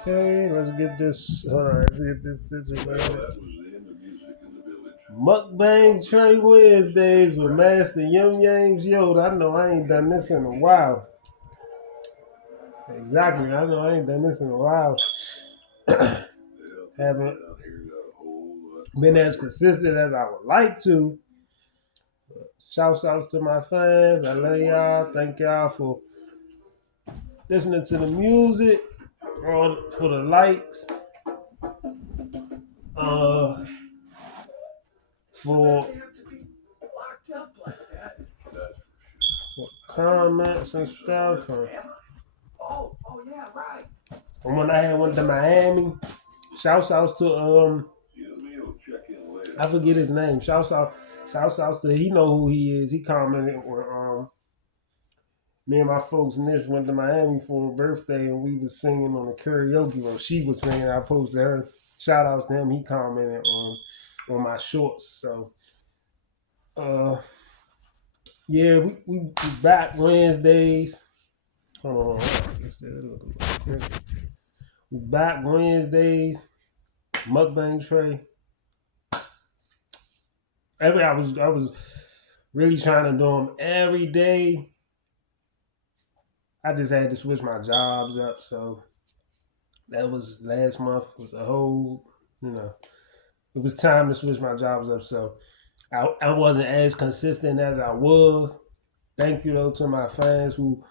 Okay, let's get this. Hold on, let's get this situated. Mukbang Trey Wednesdays with Master Yames Yoda. I know I ain't done this in a while. Exactly, I know I ain't done this in a while. Haven't been as consistent as I would like to. Shouts outs to my fans. I love y'all. Thank y'all for listening to the music, or for the likes, uh, for comments and stuff. And when I had went to Miami, shouts outs to I forget his name. Shouts outs to he know who he is. He commented when me and my folks Nish went to Miami for her birthday and we was singing on the karaoke room. She was singing. I posted her. Shout outs to him. He commented on my shorts. So uh yeah, we back Wednesdays. Hold on. We back Wednesdays. Mukbang Trey. I was really trying to do them every day. I just had to switch my jobs up, so that was last month. Was a whole, it was time to switch my jobs up. So I wasn't as consistent as I was. Thank you though to my fans who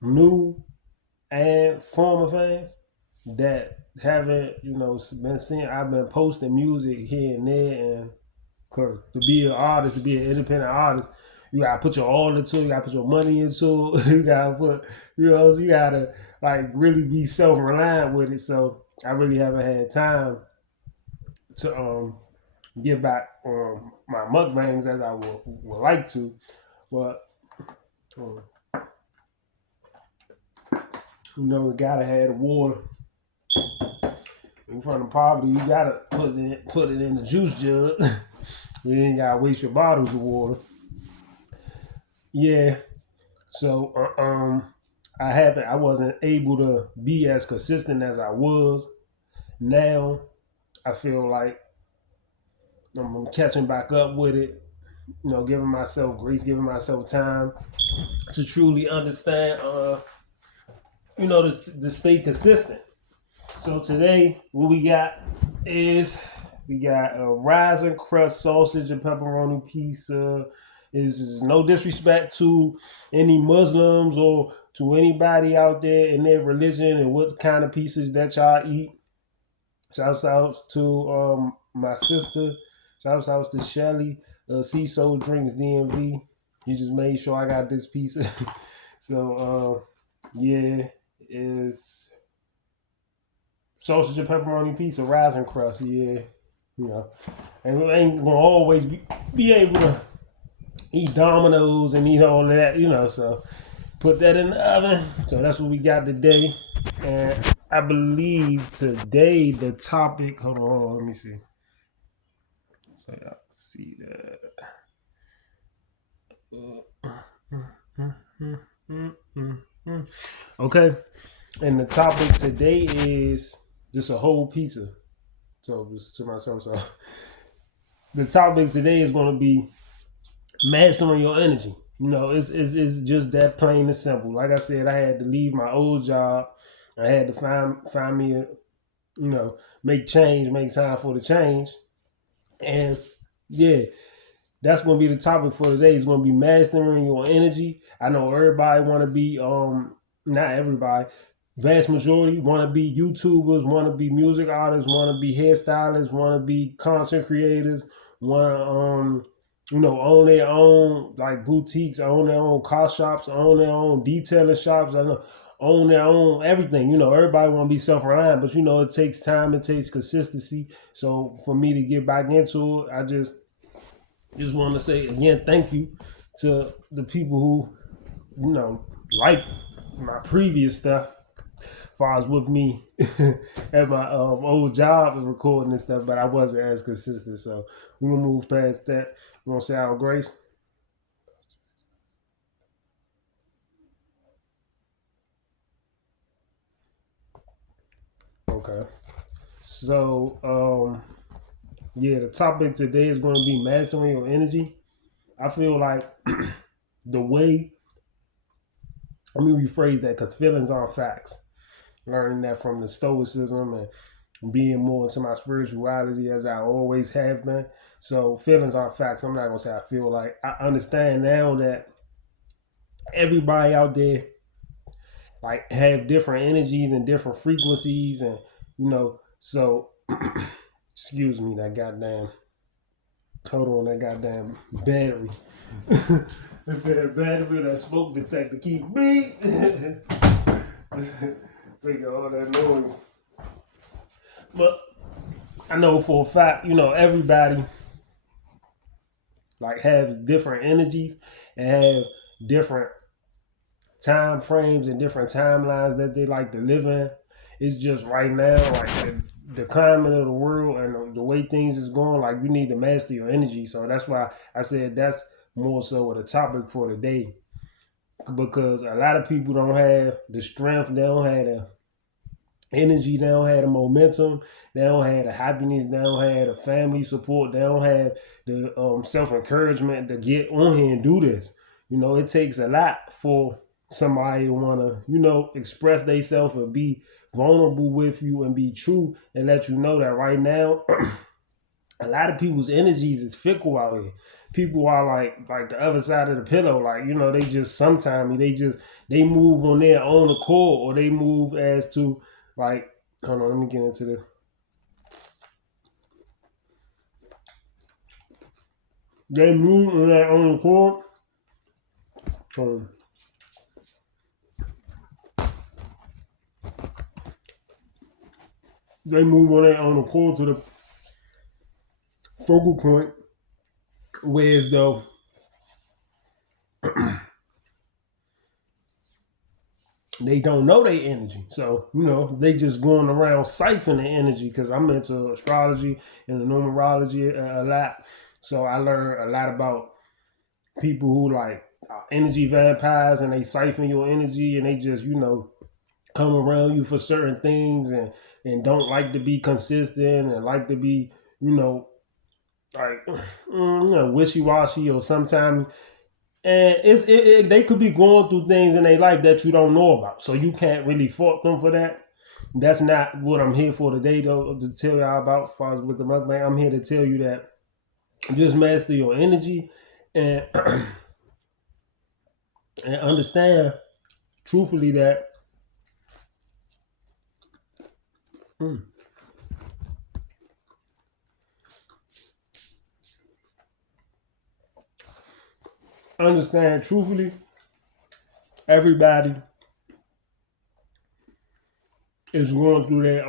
new and former fans that haven't, been seeing. I've been posting music here and there, and cause to be an artist, to be an independent artist, you gotta put your all into it. You gotta put your money into it. You gotta put, so you gotta like really be self reliant with it. So I really haven't had time to get back on my mukbangs as I would like to, but um, we gotta have the water. In front of poverty, you gotta put it in the juice jug. You ain't gotta waste your bottles of water. Yeah. So I wasn't able to be as consistent as I was. Now I feel like I'm catching back up with it. Giving myself grace, giving myself time to truly understand. To stay consistent. So today, what we got is we got a rising crust sausage and pepperoni pizza. Is no disrespect to any Muslims or to anybody out there in their religion and what kind of pieces that y'all eat. Shouts out to my sister. Shouts out to Shelly. Sea Soul Drinks DMV. He just made sure I got this pizza. So yeah, is sausage and pepperoni pizza, rising crust. Yeah, and we ain't gonna always be able to eat Dominoes and eat all of that. So put that in the oven. So that's what we got today. And I believe today the topic. Hold on, let me see. So y'all can see that. Okay, and the topic today is just a whole pizza. So just to myself. So the topic today is going to be mastering your energy. It's just that plain and simple. Like I said, I had to leave my old job. I had to find me a, make change, make time for the change. And yeah, that's gonna be the topic for today. It's gonna be mastering your energy. I know everybody wanna be not everybody, vast majority wanna be YouTubers, wanna be music artists, wanna be hairstylists, wanna be content creators, wanna own their own like boutiques, own their own car shops, own their own detailing shops. I know own their own everything. Everybody want to be self-reliant, but it takes time, it takes consistency. So for me to get back into it, I just want to say again, thank you to the people who, like my previous stuff. As far as with me at my old job and recording and stuff, but I wasn't as consistent. So we're gonna move past that. We're gonna say our grace. Okay. So, yeah, the topic today is going to be mastering your energy. I feel like the way, let me rephrase that because feelings aren't facts. Learning that from the Stoicism and being more into my spirituality as I always have been. So, feelings aren't facts. I'm not going to say I feel like I understand now that everybody out there like have different energies and different frequencies and so excuse me, that goddamn hold on, that goddamn battery. That battery, that smoke detector keep beep. Think of all that noise. But I know for a fact, everybody like has different energies and have different time frames and different timelines that they like to live in. It's just right now, like the climate of the world and the way things is going, like you need to master your energy. So that's why I said that's more so of the topic for today. Because a lot of people don't have the strength, they don't have the energy, they don't have the momentum, they don't have the happiness, they don't have the family support, they don't have the self encouragement to get on here and do this. It takes a lot for somebody to want to, express themselves and be vulnerable with you and be true and let you know that right now, a lot of people's energies is fickle out here. People are like the other side of the pillow. Like, they just sometimes they move on their own accord or they move as to like, hold on, let me get into this. They move on their own accord. They move on their own accord to the focal point, whereas though they don't know their energy. So, they just going around siphoning energy because I'm into astrology and the numerology a lot. So I learned a lot about people who like energy vampires and they siphon your energy and they just, come around you for certain things and don't like to be consistent and like to be, like wishy washy or sometimes and they could be going through things in their life that you don't know about, so you can't really fault them for that. That's not what I'm here for today, though, to tell y'all about. As far as with the mukbang, I'm here to tell you that just master your energy and and understand, truthfully, that mm, understand, truthfully, everybody is going through their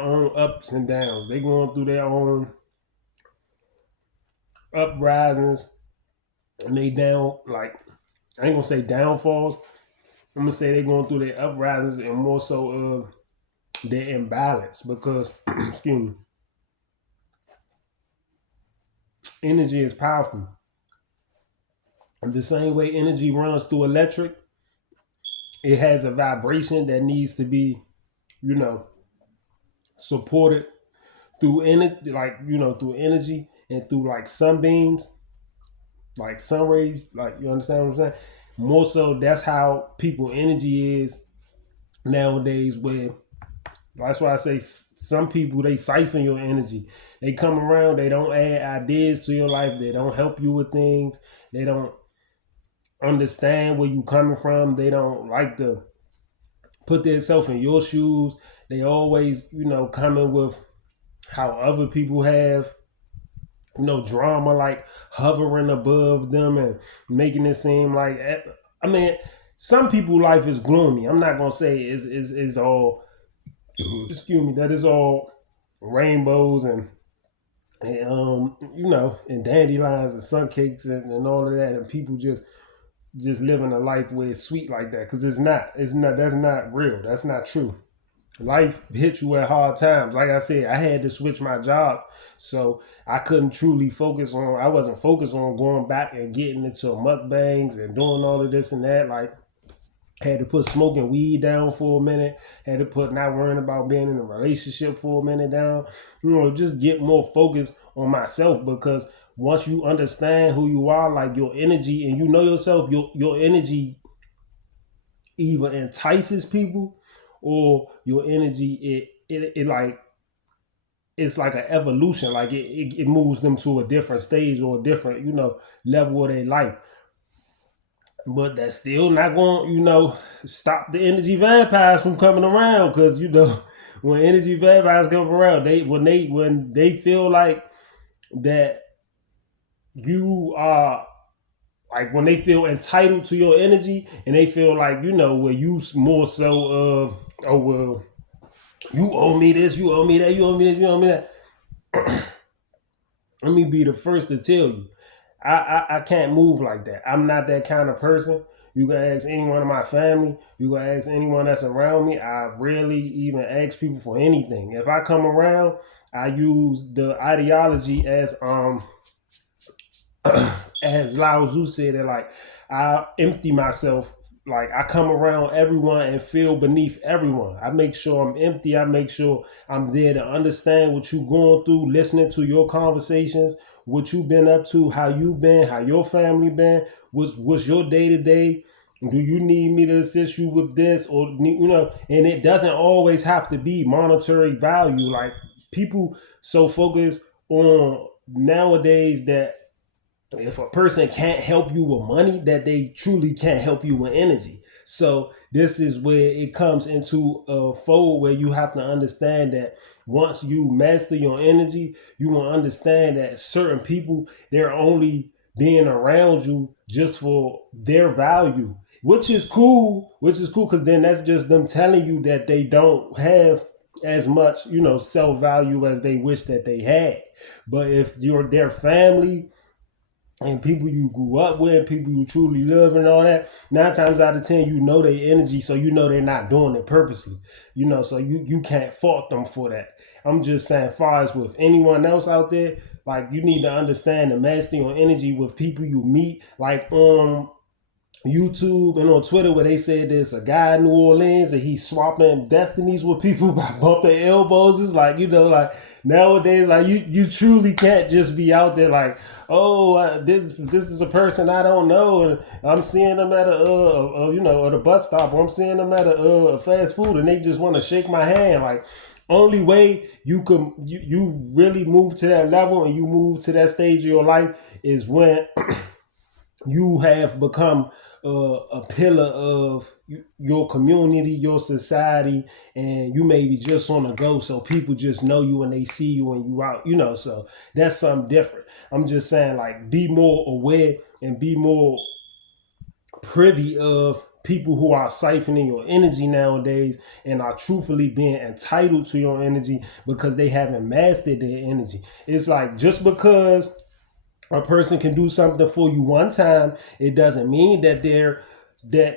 own ups and downs. They going through their own uprisings and they down like I ain't gonna say downfalls. I'm gonna say they're going through their uprisings and more so their imbalance because excuse me, energy is powerful. The same way energy runs through electric, it has a vibration that needs to be, you know, supported through energy, like through energy and through like sunbeams, like sun rays, like you understand what I'm saying? More so, that's how people energy is nowadays. Where that's why I say some people they siphon your energy. They come around, they don't add ideas to your life, they don't help you with things, they don't understand where you coming from, they don't like to put themselves in your shoes. They always, coming with how other people have, drama like hovering above them and making it seem like, I mean, some people life is gloomy. I'm not gonna say it's all, excuse me, that is all rainbows and dandelions and sun cakes and all of that, and people just living a life where it's sweet like that, because it's not, that's not real, that's not true. Life hits you at hard times. Like I said, I had to switch my job, so I couldn't truly focus on. I wasn't focused on going back and getting into mukbangs and doing all of this and that. Like Had to put smoking weed down for a minute. Had to put not worrying about being in a relationship for a minute down. Just get more focused on myself, because once you understand who you are, like your energy, and you know yourself, your energy either entices people, or your energy it like it's like an evolution. Like it moves them to a different stage or a different level of their life. But that's still not going stop the energy vampires from coming around, because when energy vampires come around, they feel like that you are, like, when they feel entitled to your energy, and they feel like where you more so oh well, you owe me this, you owe me that, you owe me this, you owe me that. Let me be the first to tell you, I can't move like that. I'm not that kind of person. You can ask anyone in my family. You can ask anyone that's around me. I rarely even ask people for anything. If I come around, I use the ideology as Lao Tzu said it, like, I empty myself. Like, I come around everyone and feel beneath everyone. I make sure I'm empty. I make sure I'm there to understand what you're going through, listening to your conversations, what you've been up to, how you been, how your family been, what's your day to day. Do you need me to assist you with this, or And it doesn't always have to be monetary value. Like, people so focused on nowadays that if a person can't help you with money, that they truly can't help you with energy. So this is where it comes into a fold, where you have to understand that once you master your energy, you will understand that certain people, they're only being around you just for their value, which is cool. Because then that's just them telling you that they don't have as much self value as they wish that they had. But if you're their family and people you grew up with, people you truly love and all that, 9 times out of 10, their energy, so they're not doing it purposely. So you can't fault them for that. I'm just saying, far as with anyone else out there, like, you need to understand the master your energy with people you meet, like on YouTube and on Twitter, where they said there's a guy in New Orleans and he's swapping destinies with people by bumping elbows. It's like, like, nowadays, like, you truly can't just be out there like, oh, this is a person I don't know, and I'm seeing them at at a bus stop, or I'm seeing them at a fast food, and they just want to shake my hand. Like, only way you really move to that level and you move to that stage of your life is when you have become a pillar of your community, your society, and you may be just on the go, so people just know you when they see you when you out, so that's something different. I'm just saying, like, be more aware and be more privy of people who are siphoning your energy nowadays and are truthfully being entitled to your energy because they haven't mastered their energy. It's like, just because a person can do something for you one time, it doesn't mean that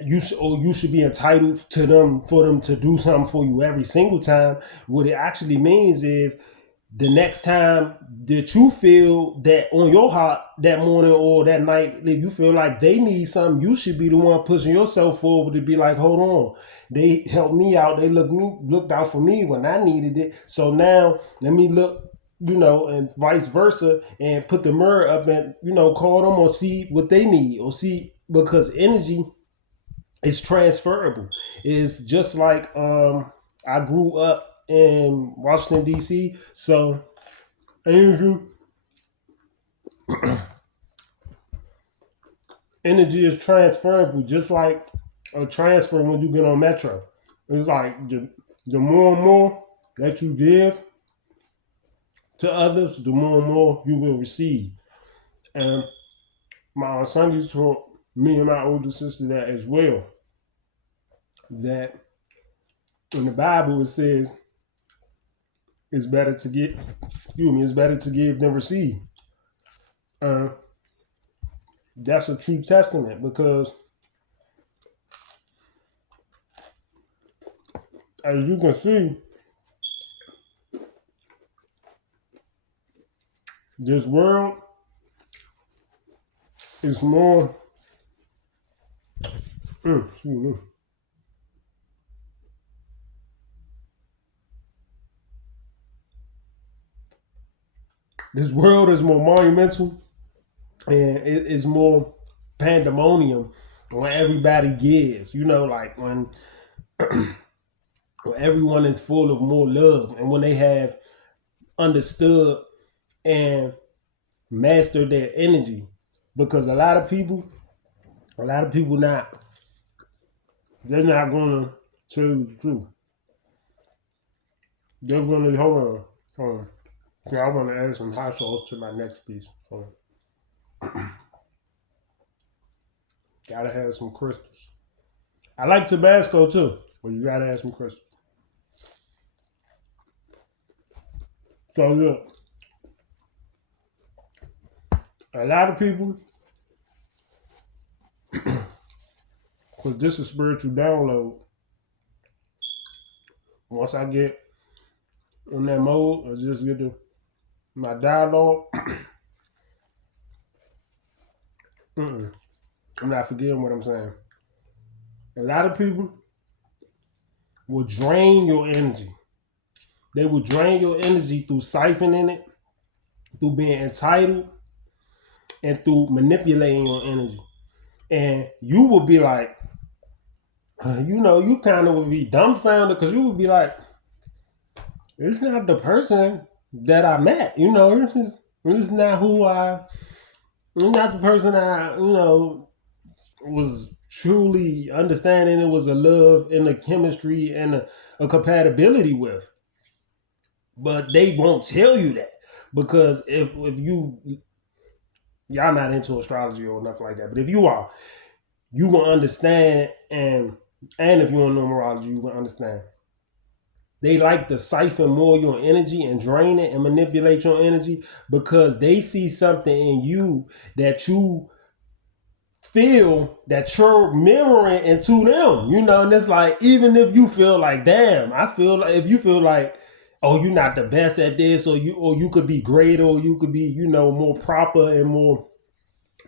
you should be entitled to them for them to do something for you every single time. What it actually means is, the next time that you feel that on your heart that morning or that night, if you feel like they need something, you should be the one pushing yourself forward to be like, hold on, they helped me out, they looked out for me when I needed it, so now let me look, and vice versa, and put the mirror up and call them or see what they need, or see, because energy is transferable. It's just like, I grew up in Washington D.C., so energy energy is transferable, just like a transfer when you get on Metro. It's like the more and more that you give to others, the more and more you will receive. And my Sunday taught me and my older sister that as well. That in the Bible it says it's better to get, it's better to give than receive. Uh, that's a true testament, because as you can see, this world is more, excuse me, This world is more monumental and it is more pandemonium when everybody gives. You know, like when everyone is full of more love and when they have understood and mastered their energy. Because a lot of people not they're not gonna tell you the truth. They're gonna hold on. Okay, I want to add some hot sauce to my next piece. Hold on. Gotta have some crystals. I like Tabasco too, but you gotta have some crystals. So look, a lot of people, because this is spiritual download. Once I get in that mode, I just get to my dialogue. I'm not forgetting what I'm saying. A lot of people will drain your energy. They will drain your energy through siphoning it, through being entitled, and through manipulating your energy. And you will be like, you kind of would be dumbfounded because you would be like, it's not the person that I met. This is not who not the person was truly understanding. It was a love and a chemistry and a compatibility with. But they won't tell you that because if y'all not into astrology or nothing like that, but if you are, you will understand, and if you're in numerology, you will understand. They like to siphon more your energy and drain it and manipulate your energy because they see something in you that you feel that you're mirroring into them, and it's like, even if you feel like, damn, I feel like, if you feel like, oh, you're not the best at this, or you could be greater, or you could be, more proper and more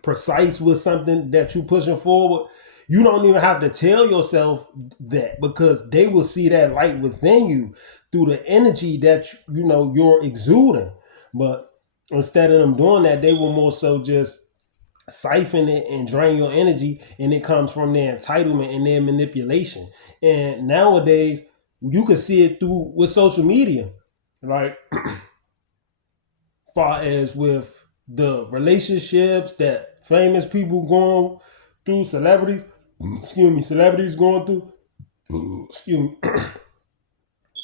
precise with something that you're pushing forward, you don't even have to tell yourself that because they will see that light within you through the energy that you're exuding. But instead of them doing that, they will more so just siphon it and drain your energy, and it comes from their entitlement and their manipulation. And nowadays, you can see it through with social media, like far as with the relationships that famous people going through, celebrities going through,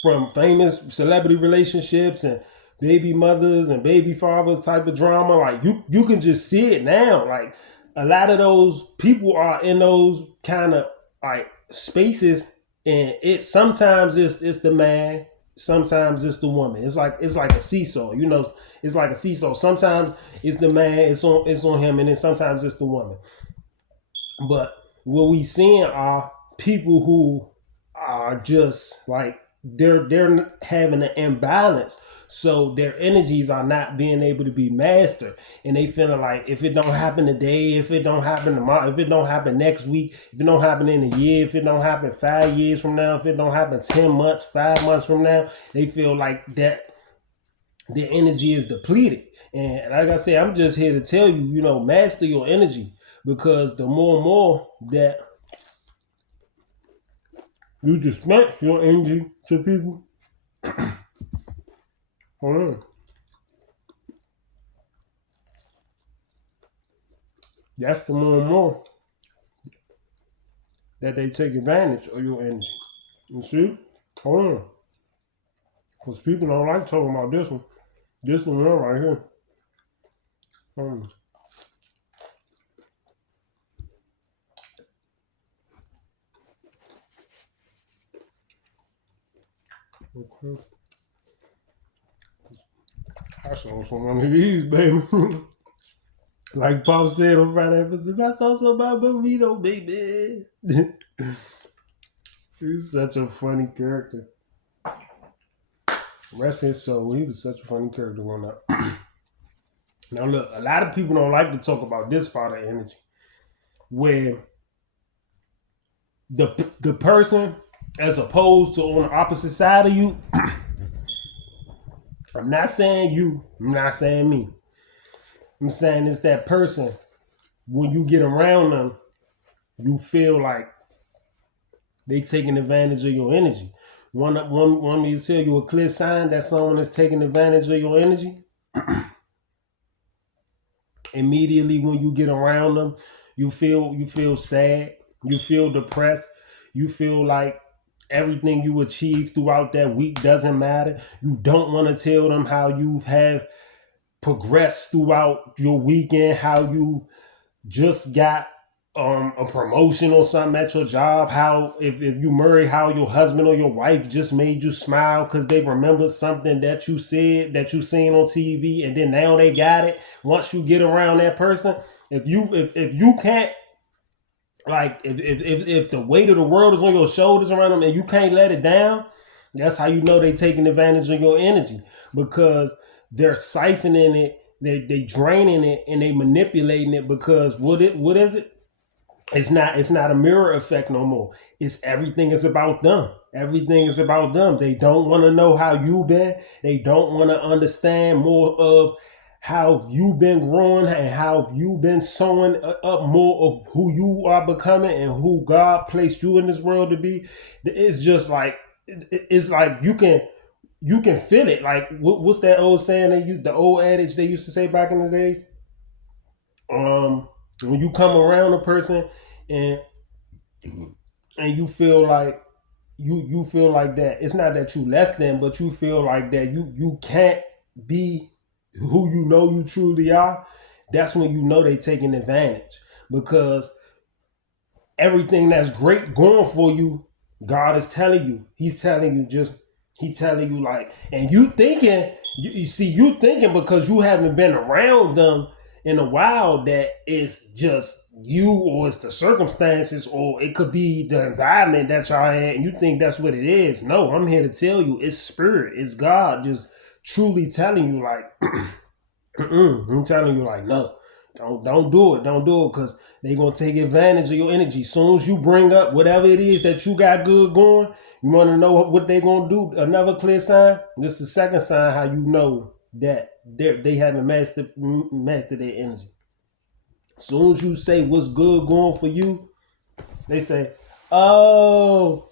from famous celebrity relationships and baby mothers and baby fathers type of drama. Like you can just see it now. Like a lot of those people are in those kind of like spaces, and sometimes it's the man, sometimes it's the woman. It's like a seesaw. It's like a seesaw. Sometimes it's the man, it's on him, and then sometimes it's the woman. But what we seeing are people who are just like they're having an imbalance, so their energies are not being able to be mastered, and they feeling like if it don't happen today, if it don't happen tomorrow, if it don't happen next week, if it don't happen in a year, if it don't happen 5 years from now, if it don't happen 10 months, 5 months from now, they feel like that their energy is depleted. And like I said, I'm just here to tell you, master your energy, because the more and more that you dispense your energy to people, hold on, that's the more and more that they take advantage of your energy. You see? Hold on. Because people don't like talking about this one. This one right here. Okay. I saw some of these, baby. Like Pop said on Friday episode, I saw some about burrito, baby. He's such a funny character. Rest his soul. He was such a funny character on that. Now look, a lot of people don't like to talk about this part of energy, where the person, as opposed to on the opposite side of you, I'm not saying you. I'm not saying me. I'm saying it's that person. When you get around them, you feel like they taking advantage of your energy. Want me to tell you a clear sign that someone is taking advantage of your energy? Immediately when you get around them, you feel sad, you feel depressed, you feel like everything you achieved throughout that week doesn't matter. You don't want to tell them how you have progressed throughout your weekend, how you just got a promotion or something at your job, how if you marry, how your husband or your wife just made you smile because they remembered something that you said that you seen on TV, and then now they got it. Once you get around that person, if you can't, like, if the weight of the world is on your shoulders around them and you can't let it down, that's how you know they taking advantage of your energy, because they're siphoning it, they draining it, and they manipulating it. Because what is it? It's not a mirror effect no more. It's everything is about them. Everything is about them. They don't want to know how you've been. They don't want to understand more of how you've been growing and how you've been sewing up more of who you are becoming and who God placed you in this world to be. It's just like it's like you can feel it. Like what's that old saying the old adage they used to say back in the days? When you come around a person and you feel like you feel like that, it's not that you less than, but you feel like that you can't be who you know you truly are. That's when you know they taking advantage, because everything that's great going for you, God is telling you. He's telling you like, and you thinking, you see, you thinking because you haven't been around them in a while that it's just you, or it's the circumstances, or it could be the environment that y'all in, and you think that's what it is. No, I'm here to tell you, it's spirit, it's God just truly telling you like, I'm telling you like, no, don't do it, because they gonna take advantage of your energy. Soon as you bring up whatever it is that you got good going, you want to know what they gonna do. Another clear sign. This is the second sign how you know that they haven't mastered their energy. Soon as you say what's good going for you, they say, "Oh,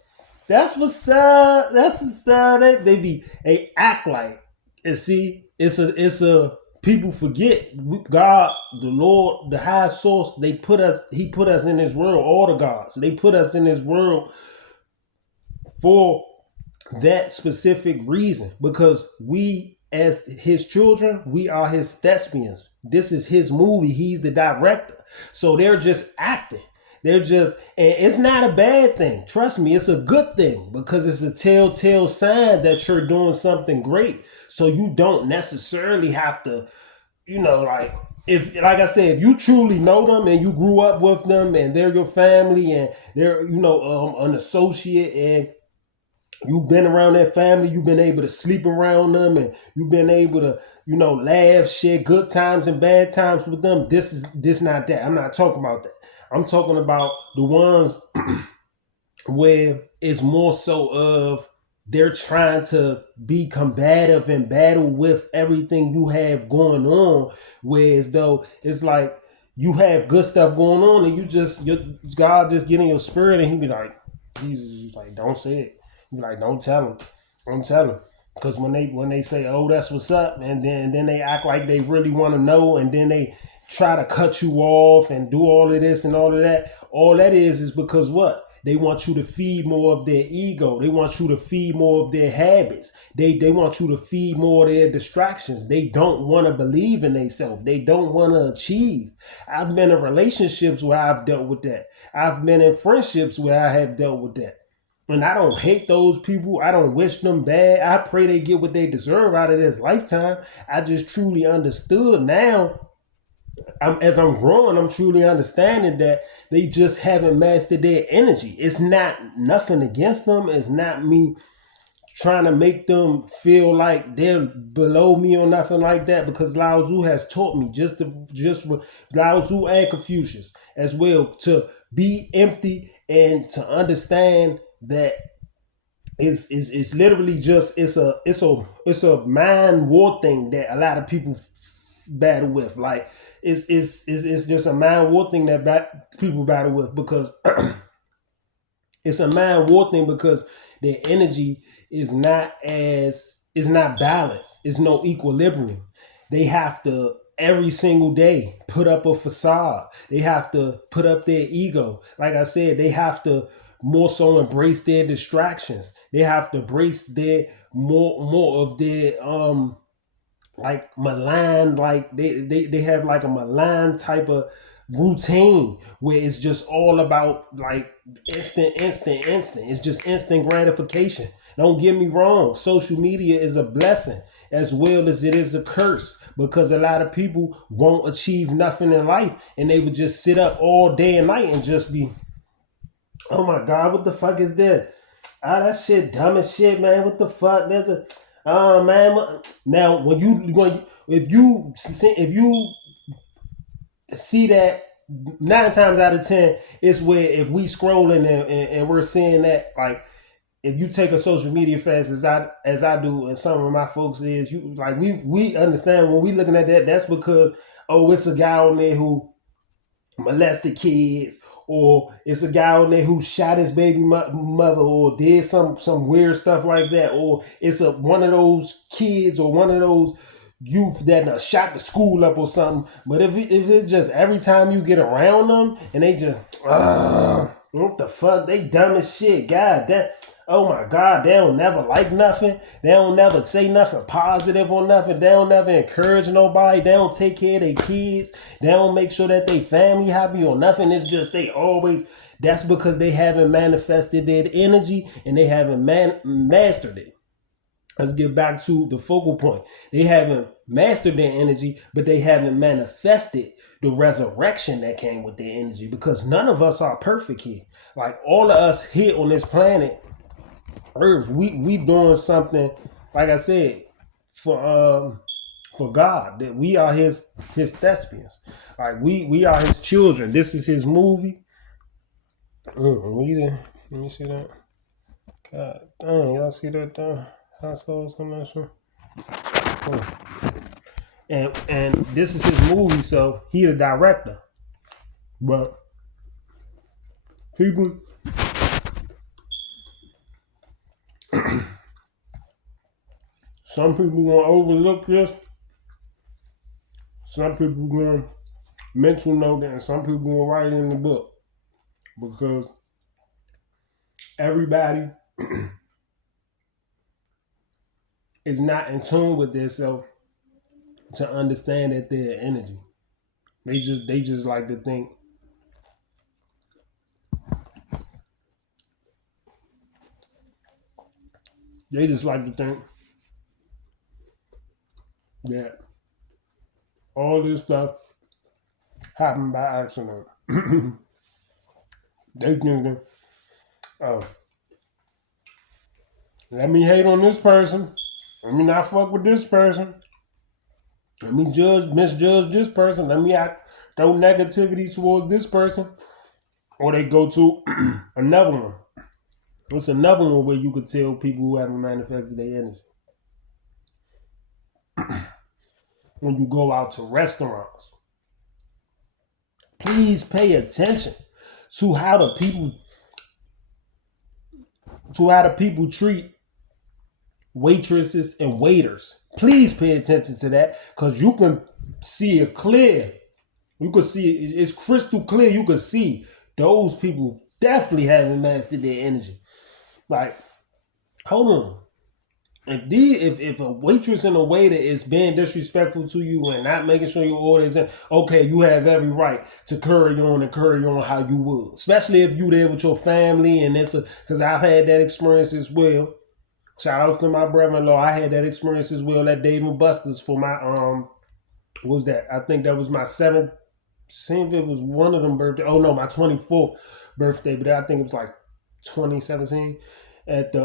that's what's up. That's what's up." They act like, and see, it's a people forget God, the Lord, the high source. He put us in this world. All the gods, they put us in this world for that specific reason, because we as his children, we are his thespians. This is his movie. He's the director. So they're just acting. They're just, and it's not a bad thing. Trust me, it's a good thing, because it's a telltale sign that you're doing something great. So you don't necessarily have to, like, if, like I said, if you truly know them and you grew up with them and they're your family and they're, an associate, and you've been around that family, you've been able to sleep around them, and you've been able to, laugh, share good times and bad times with them. This not that. I'm not talking about that. I'm talking about the ones where it's more so of they're trying to be combative and battle with everything you have going on, whereas though it's like you have good stuff going on and God just get in your spirit and he be like, he's like, don't say it. He be like, don't tell him. Don't tell him. Because when they say, oh, that's what's up, and then they act like they really want to know, and then they try to cut you off and do all of this and all of that. All that is because what? They want you to feed more of their ego. They want you to feed more of their habits. They want you to feed more of their distractions. They don't want to believe in themselves. They don't want to achieve. I've been in relationships where I've dealt with that. I've been in friendships where I have dealt with that. And I don't hate those people. I don't wish them bad. I pray they get what they deserve out of this lifetime. I just truly understood now. As I'm growing, I'm truly understanding that they just haven't mastered their energy. It's not nothing against them. It's not me trying to make them feel like they're below me or nothing like that, because Lao Tzu has taught me just Lao Tzu and Confucius as well, to be empty and to understand that It's literally just it's a mind war thing that a lot of people battle with. Like it's just a mind war thing that people battle with because it's a mind war thing because their energy is not balanced. It's no equilibrium. They have to every single day put up a facade. They have to put up their ego. Like I said, they have to more so embrace their distractions. They have to embrace their more of their like malign, like they have like a malign type of routine where it's just all about like instant. It's just instant gratification. Don't get me wrong, social media is a blessing as well as it is a curse because a lot of people won't achieve nothing in life and they would just sit up all day and night and just be, oh my god, what the fuck is this? Ah, that shit dumb as shit, man. What the fuck? There's a man. Now, if you see that 9 times out of 10, it's where if we scrolling and we're seeing that, like if you take a social media fast as I do, and some of my folks is you like we understand when we looking at that. That's because it's a guy on there who molested kids, or it's a guy on there who shot his baby mother, or did some weird stuff like that, or it's one of those kids or one of those youth that shot the school up or something. But if it's just every time you get around them and they just what the fuck, they dumb as shit. God damn. Oh my God, they don't never like nothing. They don't never say nothing positive or nothing. They don't never encourage nobody. They don't take care of their kids. They don't make sure that they family happy or nothing. It's just they always, that's because they haven't manifested their energy and they haven't mastered it. Let's get back to the focal point. They haven't mastered their energy, but they haven't manifested the resurrection that came with their energy, because none of us are perfect here. Like all of us here on this planet Earth, we doing something, like I said, for God, that we are his thespians. Like we are his children. This is his movie. Let me see that. God dang, y'all see that household commercial? And this is his movie, so he the director. But people some people gonna overlook this. Some people gonna mental note it, and some people gonna write it in the book, because everybody is not in tune with themselves to understand that their energy. They just like to think that all this stuff happened by accident. They thinking, oh, let me hate on this person. Let me not fuck with this person. Let me misjudge this person. Let me throw negativity towards this person. Or they go to another one. It's another one where you could tell people who haven't manifested their energy. When you go out to restaurants, please pay attention to how the people treat waitresses and waiters. Please pay attention to that, because you can see it clear. You can see it's crystal clear. You can see those people definitely haven't mastered their energy. Like, hold on. If a waitress and a waiter is being disrespectful to you and not making sure your order is in, okay, you have every right to carry on how you would, especially if you there with your family. And because I've had that experience as well. Shout out to my brother-in-law. I had that experience as well at Dave and Buster's for my what was that? I think that was my 7th. Same if it was one of them birthday. Oh no, my 24th birthday, but I think it was like 2017 at the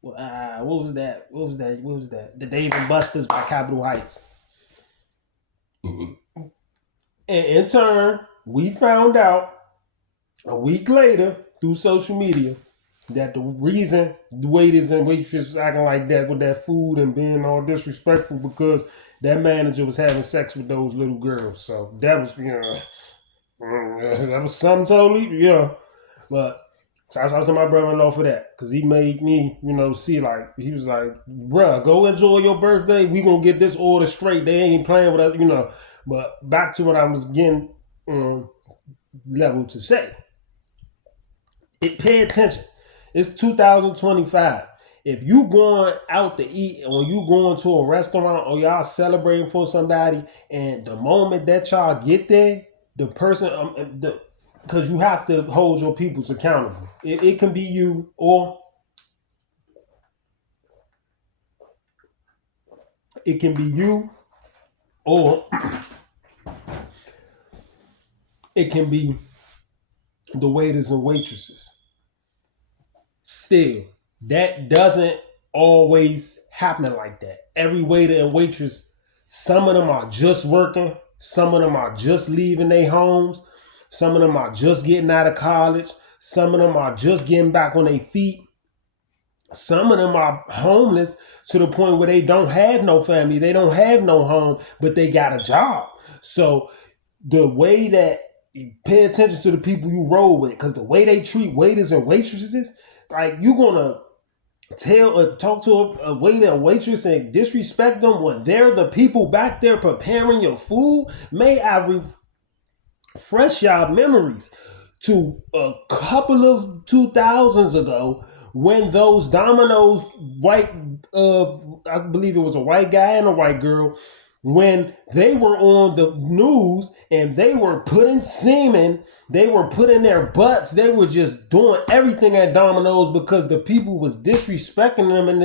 what was that? The Dave and Buster's by Capitol Heights. And in turn, we found out a week later through social media that the reason the waiters and waitresses acting like that with that food and being all disrespectful because that manager was having sex with those little girls. So that was, that was something totally, But so I was to my brother-in-law for that because he made me, see like he was like, "Bruh, go enjoy your birthday. We gonna get this order straight. They ain't playing with us, But back to what I was getting level to say. Pay attention. It's 2025. If you going out to eat or you going to a restaurant or y'all celebrating for somebody, and the moment that y'all get there, the person, because you have to hold your peoples accountable. It can be you, or it can be you, or it can be the waiters and waitresses. Still, that doesn't always happen like that. Every waiter and waitress, some of them are just working, some of them are just leaving their homes, some of them are just getting out of college, some of them are just getting back on their feet. Some of them are homeless to the point where they don't have no family, they don't have no home, but they got a job. So the way that you pay attention to the people you roll with, because the way they treat waiters and waitresses, like you gonna talk to a waiter or waitress and disrespect them when they're the people back there preparing your food. May I refresh y'all memories to a couple of 2000s ago when those Domino's white, I believe it was a white guy and a white girl, when they were on the news and they were putting semen, they were putting their butts, they were just doing everything at Domino's because the people was disrespecting them and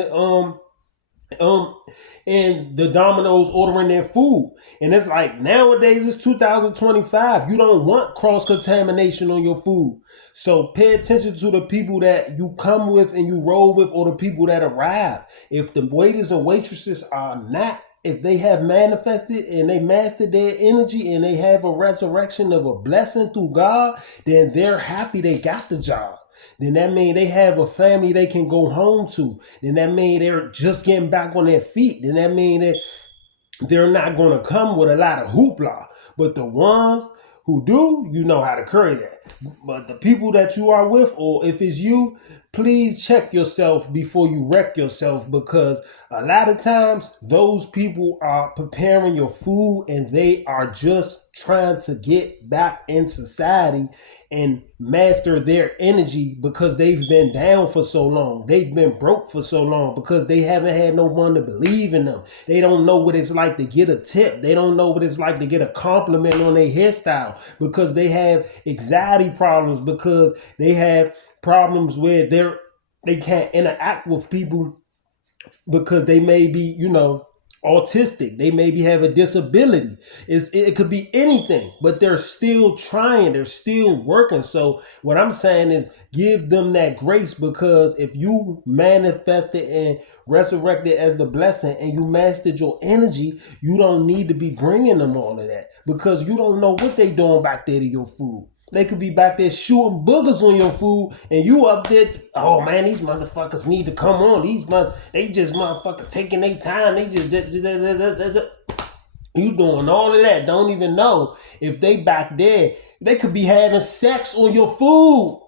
the Domino's ordering their food. And it's like nowadays it's 2025. You don't want cross-contamination on your food. So pay attention to the people that you come with and you roll with, or the people that arrive. If the waiters and waitresses are not, if they have manifested and they mastered their energy and they have a resurrection of a blessing through God, then they're happy they got the job. Then that means they have a family they can go home to. Then that means they're just getting back on their feet. Then that means that they're not going to come with a lot of hoopla. But the ones who do, you know how to curry that. But the people that you are with, or if it's you, please check yourself before you wreck yourself, because a lot of times those people are preparing your food and they are just trying to get back in society and master their energy because they've been down for so long. They've been broke for so long because they haven't had no one to believe in them. They don't know what it's like to get a tip. They don't know what it's like to get a compliment on their hairstyle because they have anxiety problems, because they have problems where they can't interact with people because they may be, autistic. They maybe have a disability. It could be anything, but they're still trying. They're still working. So what I'm saying is give them that grace, because if you manifested and resurrected as the blessing and you mastered your energy, you don't need to be bringing them all of that, because you don't know what they doing back there to your food. They could be back there shooting boogers on your food, and you up there. Oh man, these motherfuckers need to come on. They just motherfucker taking their time. They just you doing all of that. Don't even know if they back there. They could be having sex on your food.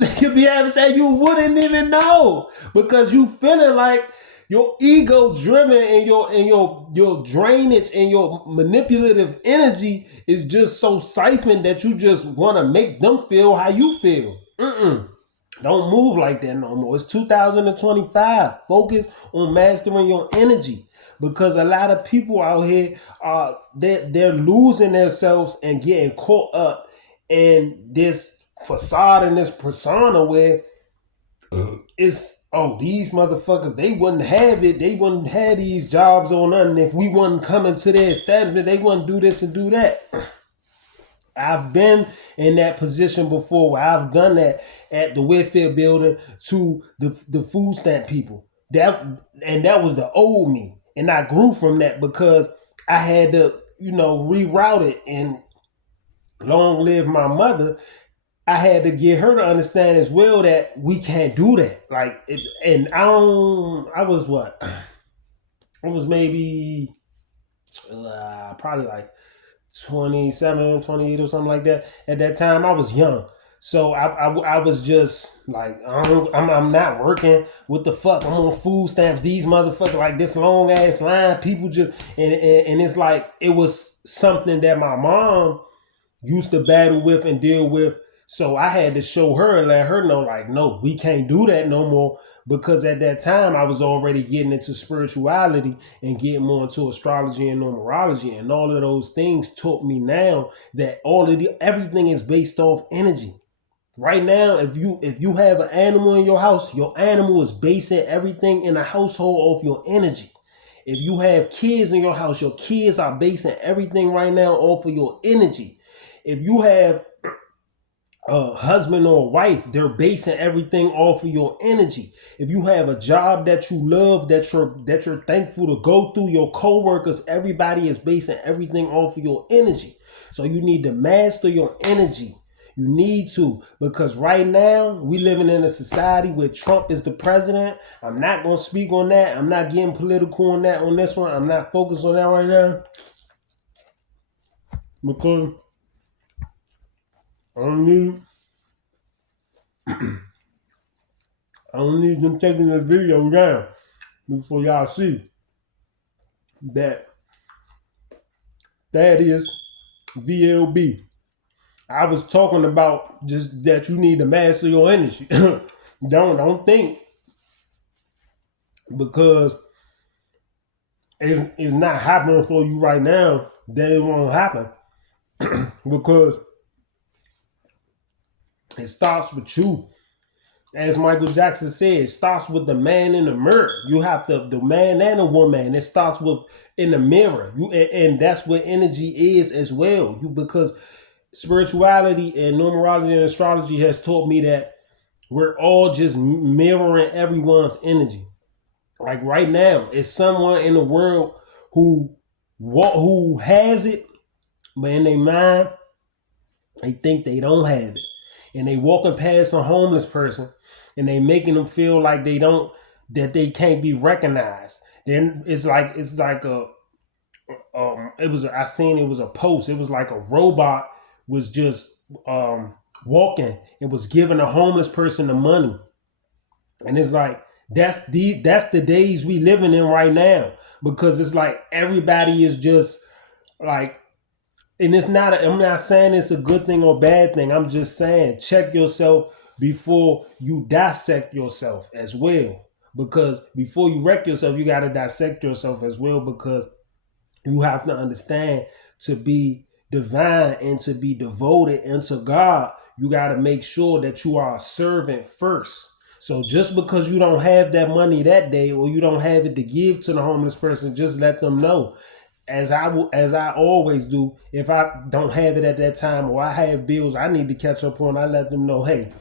They could be having sex. You wouldn't even know, because you feeling like your ego driven and your drainage and your manipulative energy is just so siphoned that you just want to make them feel how you feel. Don't move like that no more. It's 2025. Focus on mastering your energy, because a lot of people out here they're losing themselves and getting caught up in this facade and this persona where it's, oh, these motherfuckers, they wouldn't have it. They wouldn't have these jobs or nothing if we wouldn't come into their establishment. They wouldn't do this and do that. I've been in that position before where I've done that at the welfare building to the food stamp people. That was the old me. And I grew from that because I had to, reroute it. And long live my mother. I had to get her to understand as well that we can't do that. Like, and I don't. I was what? I was maybe probably like 27, 28, or something like that. At that time, I was young. So I was just like, I'm not working. What the fuck? I'm on food stamps. These motherfuckers, like this long ass line. People just, and it's like, it was something that my mom used to battle with and deal with. So I had to show her and let her know, like, no, we can't do that no more. Because at that time, I was already getting into spirituality and getting more into astrology and numerology, and all of those things taught me now that everything is based off energy. Right now, if you have an animal in your animal is basing everything in the household off your energy. If you have kids in your house, your kids are basing everything right now off of your energy. If you have a husband or a wife, they're basing everything off of your energy. If you have a job that you love, that you're thankful to go through, your coworkers, everybody is basing everything off of your energy. So you need to master your energy. You need to, because right now we living in a society where Trump is the president. I'm not gonna speak on that. I'm not getting political on that on this one. I'm not focused on that right now because I don't need I don't need them taking this video down before y'all see that that is VLB. I was talking about just that you need to master your energy. Don't think because it's not happening for you right now that it won't happen. Because it starts with you. As Michael Jackson said, it starts with the man in the mirror. You have the man and the woman. It starts with in the mirror. And that's what energy is as well. Because spirituality and numerology and astrology has taught me that we're all just mirroring everyone's energy. Like right now, it's someone in the world who has it, but in their mind, they think they don't have it. And they walking past a homeless person and they making them feel like that they can't be recognized. Then it's like I seen it was a post. It was like a robot was just walking and was giving a homeless person the money. And it's like that's the days we living in right now, because it's like everybody is just like, and I'm not saying it's a good thing or bad thing. I'm just saying check yourself before you dissect yourself as well. Because before you wreck yourself, you got to dissect yourself as well, because you have to understand, to be divine and to be devoted into God, you got to make sure that you are a servant first. So just because you don't have that money that day, or you don't have it to give to the homeless person, just let them know. As I always do, if I don't have it at that time, or I have bills I need to catch up on, I let them know, hey,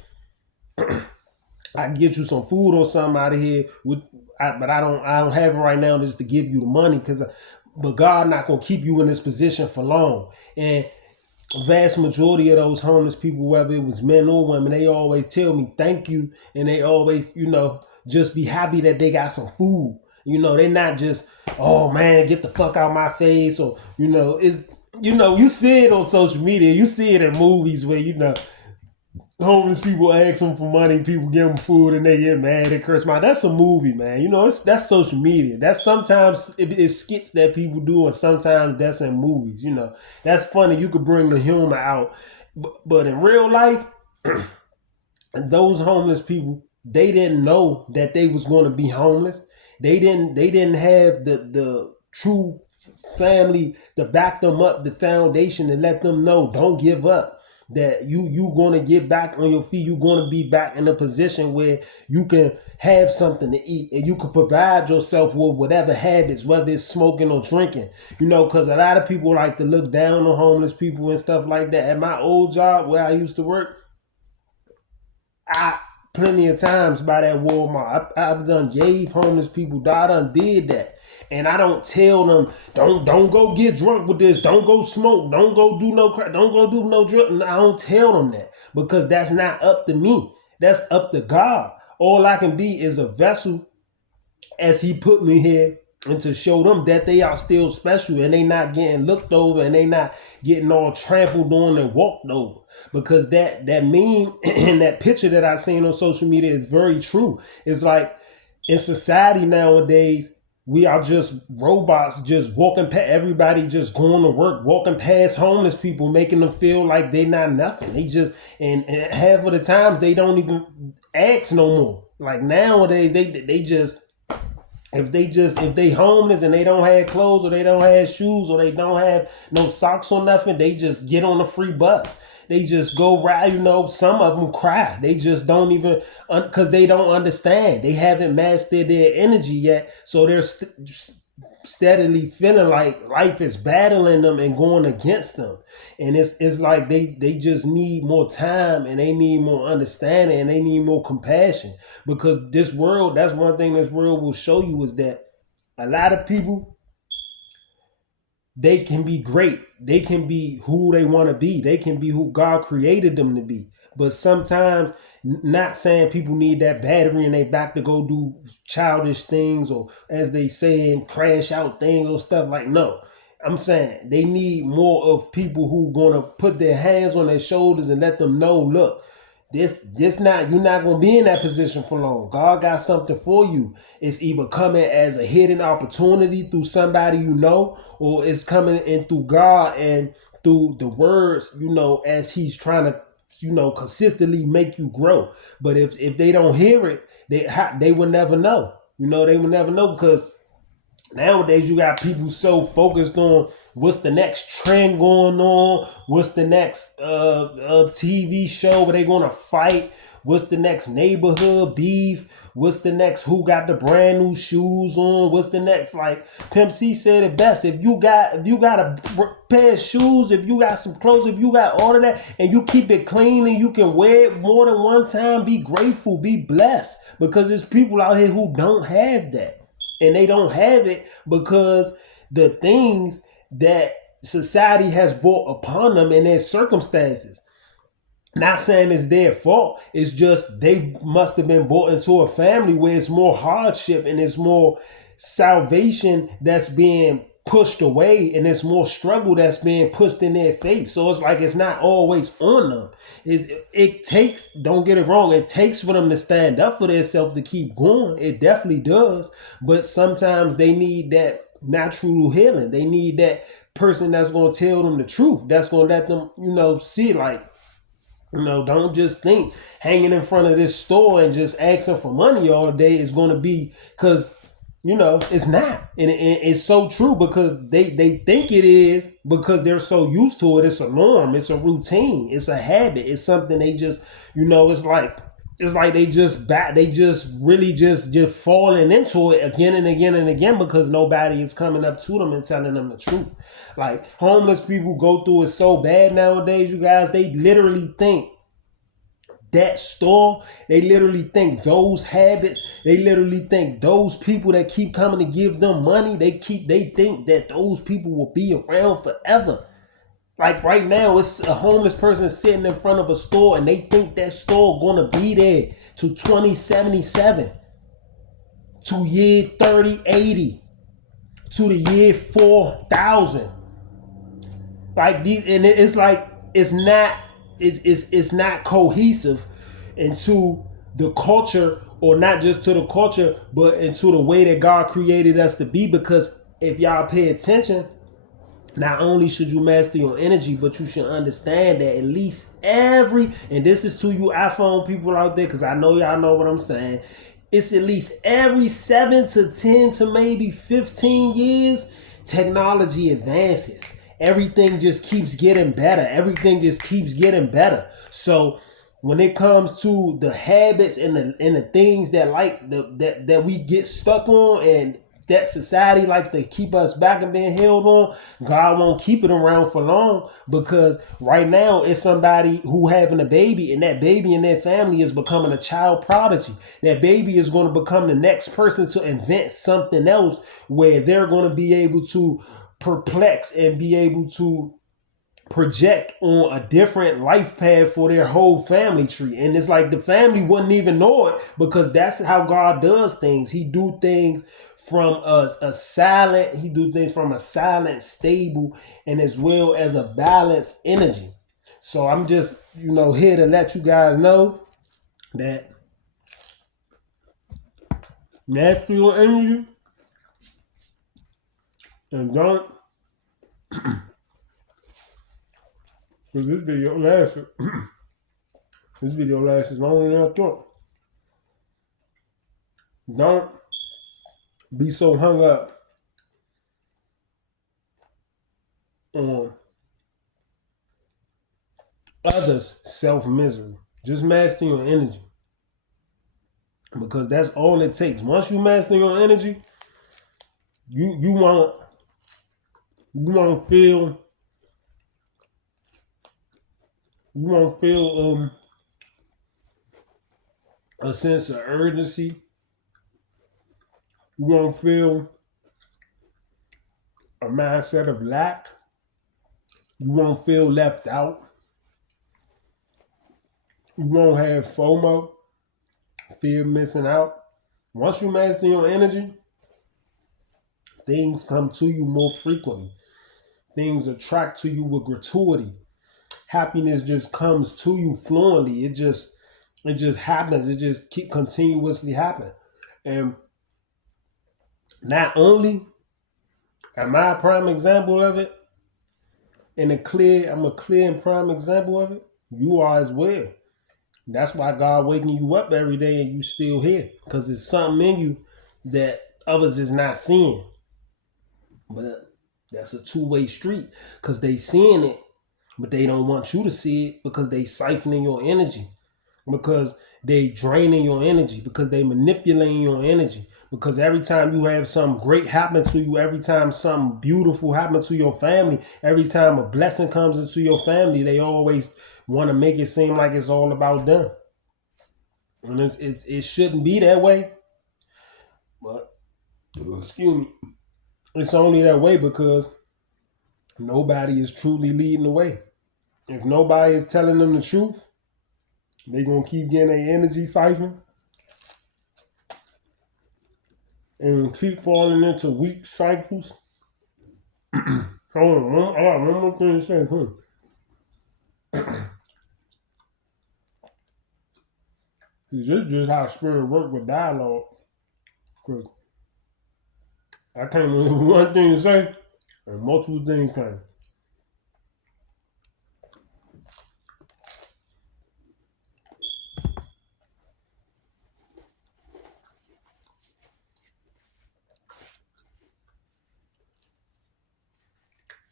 I can get you some food or something out of here, but I don't have it right now just to give you the money, but God not gonna keep you in this position for long. And vast majority of those homeless people, whether it was men or women, they always tell me thank you, and they always, just be happy that they got some food. They're not just, oh man, get the fuck out my face, or it's you see it on social media, you see it in movies where homeless people ask them for money, people give them food, and they get mad and curse. Man, that's a movie, man. That's social media. That's sometimes it's skits that people do, and sometimes that's in movies. That's funny. You could bring the humor out, but in real life, those homeless people, they didn't know that they was going to be homeless. They didn't have the true family to back them up, the foundation to let them know, don't give up, that you going to get back on your feet. You're going to be back in a position where you can have something to eat, and you can provide yourself with whatever habits, whether it's smoking or drinking. Because a lot of people like to look down on homeless people and stuff like that. At my old job where I used to work, plenty of times by that Walmart. I've done gave homeless people. I done did that. And I don't tell them, don't go get drunk with this. Don't go smoke. Don't go do no crap. Don't go do no drug. I don't tell them that because that's not up to me. That's up to God. All I can be is a vessel as he put me here and to show them that they are still special and they not getting looked over and they not getting all trampled on and walked over. Because that meme and that picture that I seen on social media is very true. It's like in society nowadays, we are just robots just walking past everybody, just going to work, walking past homeless people, making them feel like they not nothing. They just, and half of the times they don't even ask no more. Like nowadays, they just, if they homeless and they don't have clothes or they don't have shoes or they don't have no socks or nothing, they just get on a free bus. They just go ride, some of them cry. They just don't even, because they don't understand. They haven't mastered their energy yet. So they're steadily feeling like life is battling them and going against them. And it's like they just need more time and they need more understanding and they need more compassion. Because this world, that's one thing this world will show you is that a lot of people, they can be great. They can be who they want to be. They can be who God created them to be. But sometimes, not saying people need that battery in their back to go do childish things or, as they say, crash out things or stuff like, no. I'm saying they need more of people who going to put their hands on their shoulders and let them know, look, you're not going to be in that position for long. God got something for you. It's either coming as a hidden opportunity through somebody or it's coming in through God and through the words, as he's trying to, consistently make you grow. But if they don't hear it, they will never know. They will never know because nowadays you got people so focused on what's the next trend going on, what's the next TV show where they gonna fight, what's the next neighborhood beef, what's the next who got the brand new shoes on, what's the next, like Pimp C said it best, if you got a pair of shoes, if you got some clothes, if you got all of that and you keep it clean and you can wear it more than one time, be grateful, be blessed, because there's people out here who don't have that. And they don't have it because the things that society has brought upon them and their circumstances. Not saying it's their fault. It's just they must have been brought into a family where it's more hardship and it's more salvation that's being pushed away and it's more struggle that's being pushed in their face. So it's like it's not always on them. It takes, don't get it wrong, it takes for them to stand up for themselves to keep going. It definitely does. But sometimes they need that natural healing. They need that person that's going to tell them the truth. That's going to let them, see like, don't just think hanging in front of this store and just asking for money all day is going to be, because it's not. And it's so true because they think it is because they're so used to it. It's a norm. It's a routine. It's a habit. It's something they just, it's like they just really falling into it again and again and again because nobody is coming up to them and telling them the truth. Like homeless people go through it so bad nowadays, you guys, they literally think that store, they literally think those habits, they literally think those people that keep coming to give them money, they think that those people will be around forever. Like right now, it's a homeless person sitting in front of a store and they think that store gonna be there to 2077, to year 3080, to the year 4000. Like these, and it's like it's not cohesive into the culture, or not just to the culture, but into the way that God created us to be. Because if y'all pay attention, not only should you master your energy, but you should understand that at least and this is to you iPhone people out there, because I know y'all know what I'm saying, it's at least every 7 to 10 to maybe 15 years, technology advances. Everything just keeps getting better. Everything just keeps getting better. So when it comes to the habits and the things that that we get stuck on and that society likes to keep us back and being held on, God won't keep it around for long, because right now it's somebody who having a baby, and that baby and their family is becoming a child prodigy. That baby is going to become the next person to invent something else where they're going to be able to perplex and be able to project on a different life path for their whole family tree. And it's like the family wouldn't even know it, because that's how God does things. He do things from a silent, stable, and as well as a balanced energy. So I'm just, here to let you guys know that master your energy, and don't, because this video lasts as long as I thought. Don't be so hung up on others' self-misery. Just master your energy, because that's all it takes. Once you master your energy, you won't feel a sense of urgency. You won't feel a mindset of lack. You won't feel left out. You won't have FOMO, fear of missing out. Once you master your energy, things come to you more frequently. Things attract to you with gratuity. Happiness just comes to you fluently. It just happens. It just keep continuously happening. And not only am I a prime example of it, I'm a clear and prime example of it, you are as well. That's why God waking you up every day and you still here, because there's something in you that others is not seeing. But that's a two-way street, because they seeing it, but they don't want you to see it, because they siphoning your energy, because they draining your energy, because they manipulating your energy. Because every time you have something great happen to you, every time something beautiful happens to your family, every time a blessing comes into your family, they always want to make it seem like it's all about them. And it shouldn't be that way. But, excuse me, it's only that way because nobody is truly leading the way. If nobody is telling them the truth, they're going to keep getting their energy siphoned and keep falling into weak cycles. Hold on, I got one more thing to say. This is just how spirit work with dialogue. Because I came with one thing to say, and multiple things came.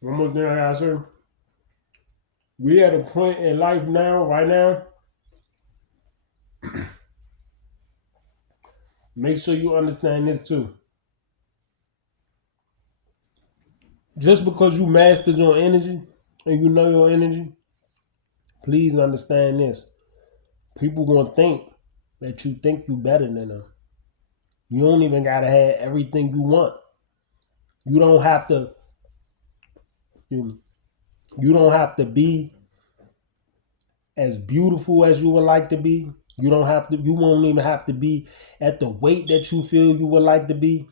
One more thing I gotta say. We at a point in life now, right now. Make sure you understand this too. Just because you mastered your energy and you know your energy, please understand this. People gonna think that you think you better than them. You don't even gotta have everything you want. You don't have to. You don't have to be as beautiful as you would like to be. You don't have to. You won't even have to be at the weight that you feel you would like to be.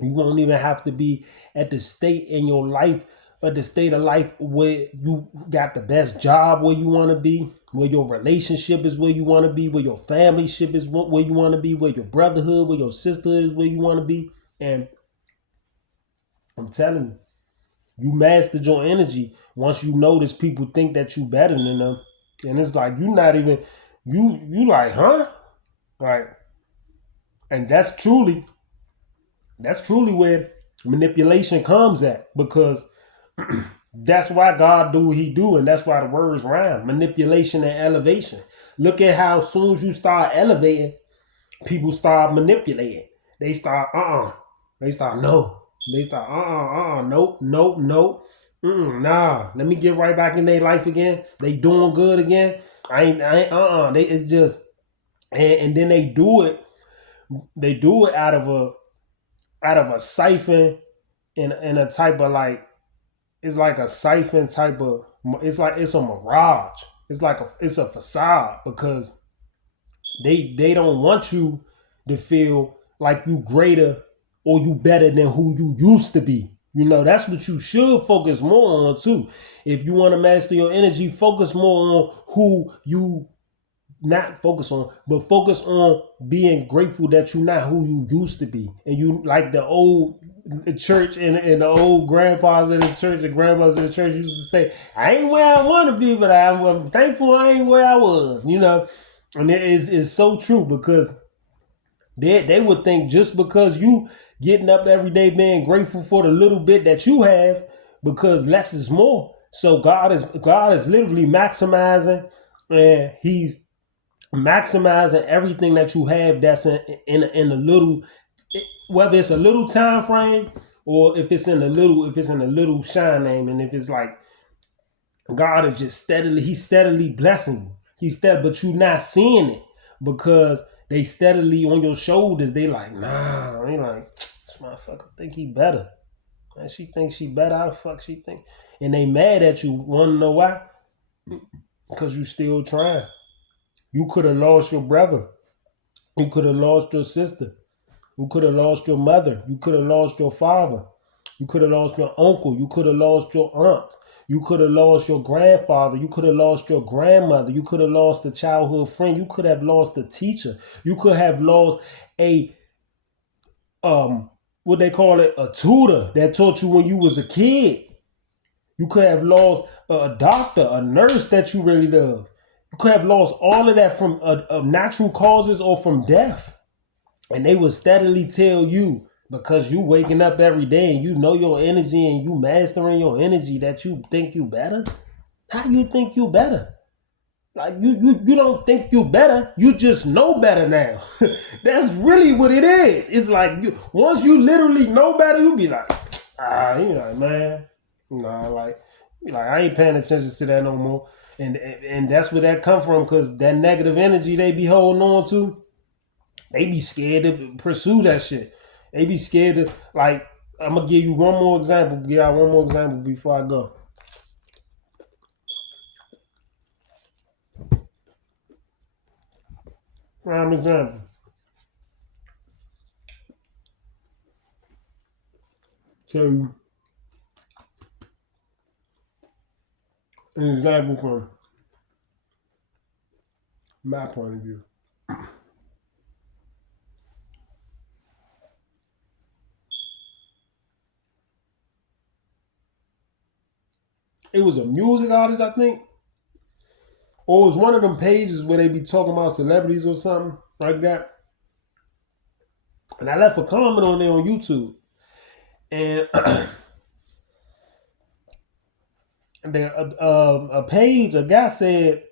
You won't even have to be at the state in your life, or the state of life where you got the best job where you want to be, where your relationship is where you want to be, where your family ship is where you want to be, where your brotherhood, where your sisterhood is where you want to be. And I'm telling you, you mastered your energy once you notice people think that you better than them. And it's like you not even, you like, huh? Like, and that's truly where manipulation comes at, because that's why God do what he do, and that's why the words rhyme. Manipulation and elevation. Look at how soon as you start elevating, people start manipulating. They start, They start no. They start nope. Nah. Let me get right back in their life again. They doing good again. I ain't. They it's just and then they do it. They do it out of a siphon in a type of like it's like a siphon type of it's like it's a mirage. It's a facade because they don't want you to feel like you greater or you better than who you used to be. You know, that's what you should focus more on too. If you want to master your energy, focus more on who you not focus on, but focus on being grateful that you're not who you used to be. And you like the old church and the old grandfathers in the church and grandmothers in the church used to say, I ain't where I want to be, but I'm thankful I ain't where I was, you know. And it is so true because they would think just because you getting up every day being grateful for the little bit that you have, because less is more. So God is literally maximizing, and He's maximizing everything that you have that's in a little, whether it's a little time frame or if it's in a little shine name, and if it's like God is just he's steadily blessing you. But you not seeing it because they steadily on your shoulders. They like, nah, they like, this motherfucker think he better. And she thinks she better. How the fuck she think? And they mad at you. Wanna know why? Because you still trying. You could have lost your brother. You could have lost your sister. You could have lost your mother. You could have lost your father. You could have lost your uncle. You could have lost your aunt. You could have lost your grandfather. You could have lost your grandmother. You could have lost a childhood friend. You could have lost a teacher. You could have lost a what they call it, a tutor that taught you when you was a kid. You could have lost a doctor, a nurse that you really love. You could have lost all of that from natural causes or from death. And they would steadily tell you, because you waking up every day and you know your energy and you mastering your energy, that you think you better. How you think you better? Like you don't think you better. You just know better now. That's really what it is. It's like once you literally know better, you be like, you like, man, like I ain't paying attention to that no more. And that's where that come from, because that negative energy they be holding on to. They be scared to pursue that shit. They be scared to, like, I'm going to give you one more example. Give out one more example before I go. Prime example. Tell you an example from my point of view. It was a music artist, I think. Or it was one of them pages where they be talking about celebrities or something like that. And I left a comment on there on YouTube. And a page, a guy said,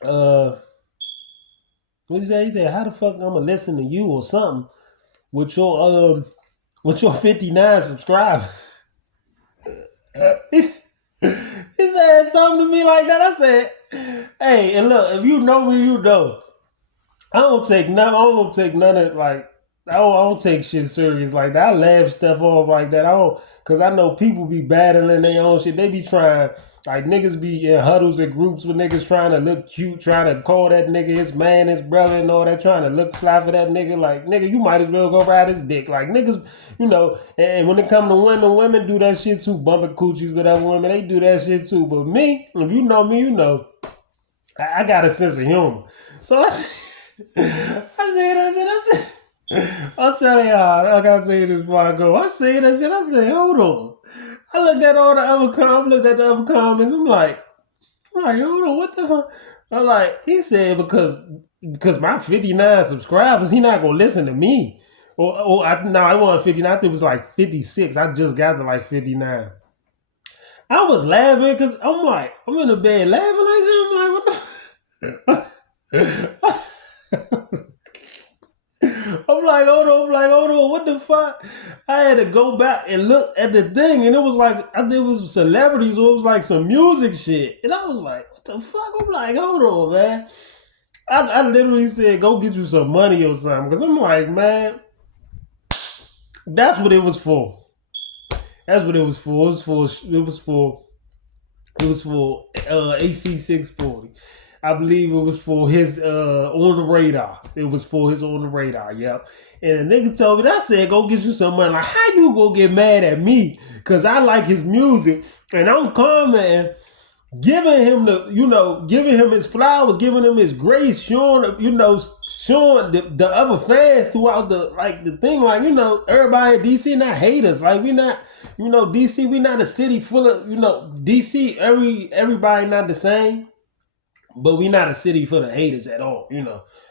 what did he say? He said, how the fuck I'm gonna listen to you or something with your 59 subscribers? He said something to me like that. I said, hey, and look, if you know me, you know. I don't take none of like I don't take shit serious like that. I laugh stuff off like that. Cause I know people be battling their own shit. They be trying, like niggas be in huddles and groups with niggas trying to look cute, trying to call that nigga his man, his brother and all that, trying to look fly for that nigga. Like, nigga, you might as well go ride his dick. Like niggas, you know, and when it come to women do that shit too, bumping coochies with other women, they do that shit too. But me, if you know me, you know, I got a sense of humor. So I said, I'll tell y'all, I gotta say this before I go. I say that shit, I said, hold on. I looked at all the other comments, I'm like, hold on, what the fuck? I'm like, he said because my 59 subscribers, he not gonna listen to me. I want 59, I think it was like 56. I just got to like 59. I was laughing because I'm like, I'm in the bed laughing like shit. I'm like, what the I'm hold on, what the fuck? I had to go back and look at the thing, and it was like, I think it was celebrities, or it was like some music shit. And I was like, what the fuck? I'm like, hold on, man. I literally said, go get you some money or something. Because I'm like, man, that's what it was for. That's what it was for. It was for AC 640. I believe it was for his on the radar. It was for his on the radar. Yep. And the nigga told me that. I said, go get you some money. Like, how you gonna get mad at me? Cause I like his music and I'm commenting, giving him giving him his flowers, giving him his grace, showing the other fans throughout the thing, everybody in DC not haters. Like, we not, DC, we not a city full of, DC, everybody not the same, but we not a city full of haters at all.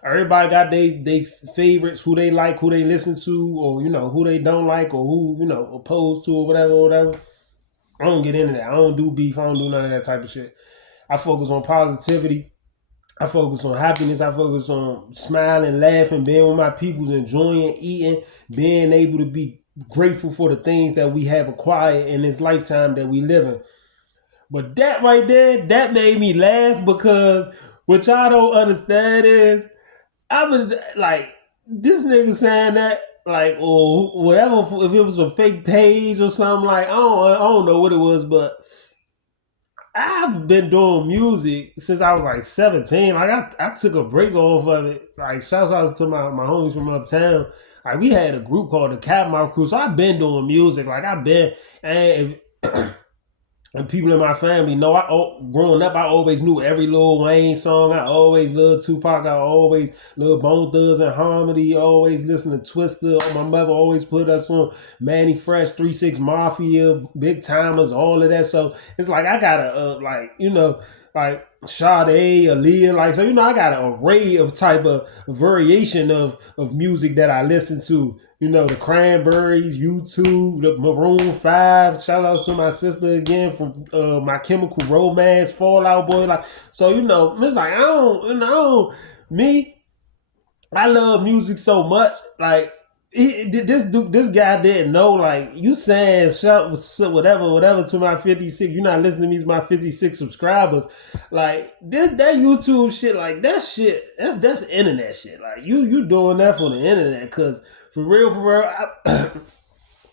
Everybody got they favorites, who they like, who they listen to, or who they don't like, or who opposed to, or whatever. I don't get into that. I don't do beef. I don't do none of that type of shit. I focus on positivity. I focus on happiness. I focus on smiling, laughing, being with my peoples, enjoying, eating, being able to be grateful for the things that we have acquired in this lifetime that we live in. But that right there, that made me laugh, because what y'all don't understand is, I was like, this nigga saying that, like, or whatever, if it was a fake page or something, like, I don't know what it was, but I've been doing music since I was like 17. Like, I took a break off of it. Like, shouts out to my homies from uptown. Like, we had a group called the Catmouth Crew, so I've been doing music. Like, I've been, and people in my family know, growing up, I always knew every Lil Wayne song. I always loved Tupac. I always loved Bone Thugs and Harmony. Always listened to Twister. My mother always put us on Manny Fresh, 3-6 Mafia, Big Timers, all of that. So it's like, I got a, like Sade, Aaliyah, like, so, I got an array of type of variation of music that I listen to. The Cranberries, U2, the Maroon 5. Shout out to my sister again from My Chemical Romance, Fall Out Boy. Like, so, it's like, I love music so much. Like, this guy didn't know, like, you saying whatever to my 56. You're not listening to me, to my 56 subscribers. Like, that YouTube shit, like, that's internet shit. Like, you doing that for the internet, because for real,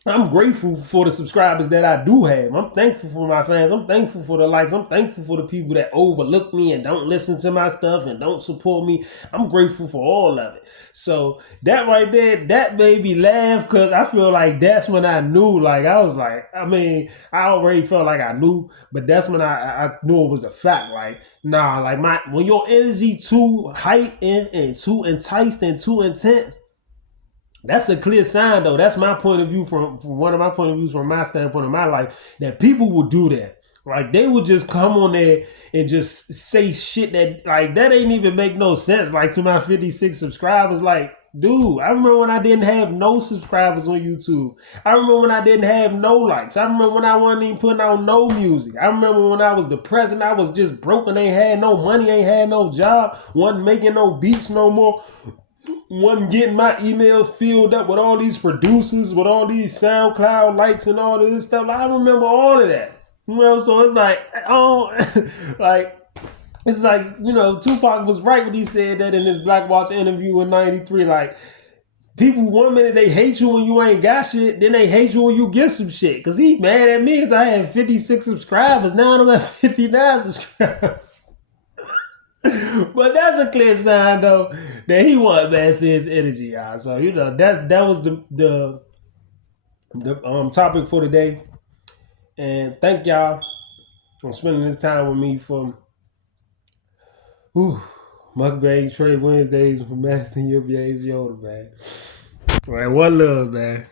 I'm grateful for the subscribers that I do have. I'm thankful for my fans. I'm thankful for the likes. I'm thankful for the people that overlook me and don't listen to my stuff and don't support me. I'm grateful for all of it. So that right there, that made me laugh, because I feel like that's when I knew. Like, I was like, I already felt like I knew, but that's when I knew it was a fact. Like, nah, like, when your energy too heightened and too enticed and too intense, that's a clear sign, though. That's my point of view, from one of my point of views, from my standpoint of my life, that people will do that. Like, they would just come on there and just say shit that, like, that ain't even make no sense. Like, to my 56 subscribers, like, dude, I remember when I didn't have no subscribers on YouTube. I remember when I didn't have no likes. I remember when I wasn't even putting out no music. I remember when I was depressed and I was just broke and ain't had no money, ain't had no job, wasn't making no beats no more. Wasn't getting my emails filled up with all these producers, with all these SoundCloud likes and all of this stuff. I remember all of that. So it's like, it's like, Tupac was right when he said that in his Black Watch interview in '93. Like, people, one minute they hate you when you ain't got shit, then they hate you when you get some shit. Because he mad at me because I had 56 subscribers. Now I'm at 59 subscribers. But that's a clear sign, though, that he want master his energy, y'all. So, that was the topic for today. And thank y'all for spending this time with me from Mukbang Trade Wednesdays for Master your Yames Yoda, man. All right, one love, man.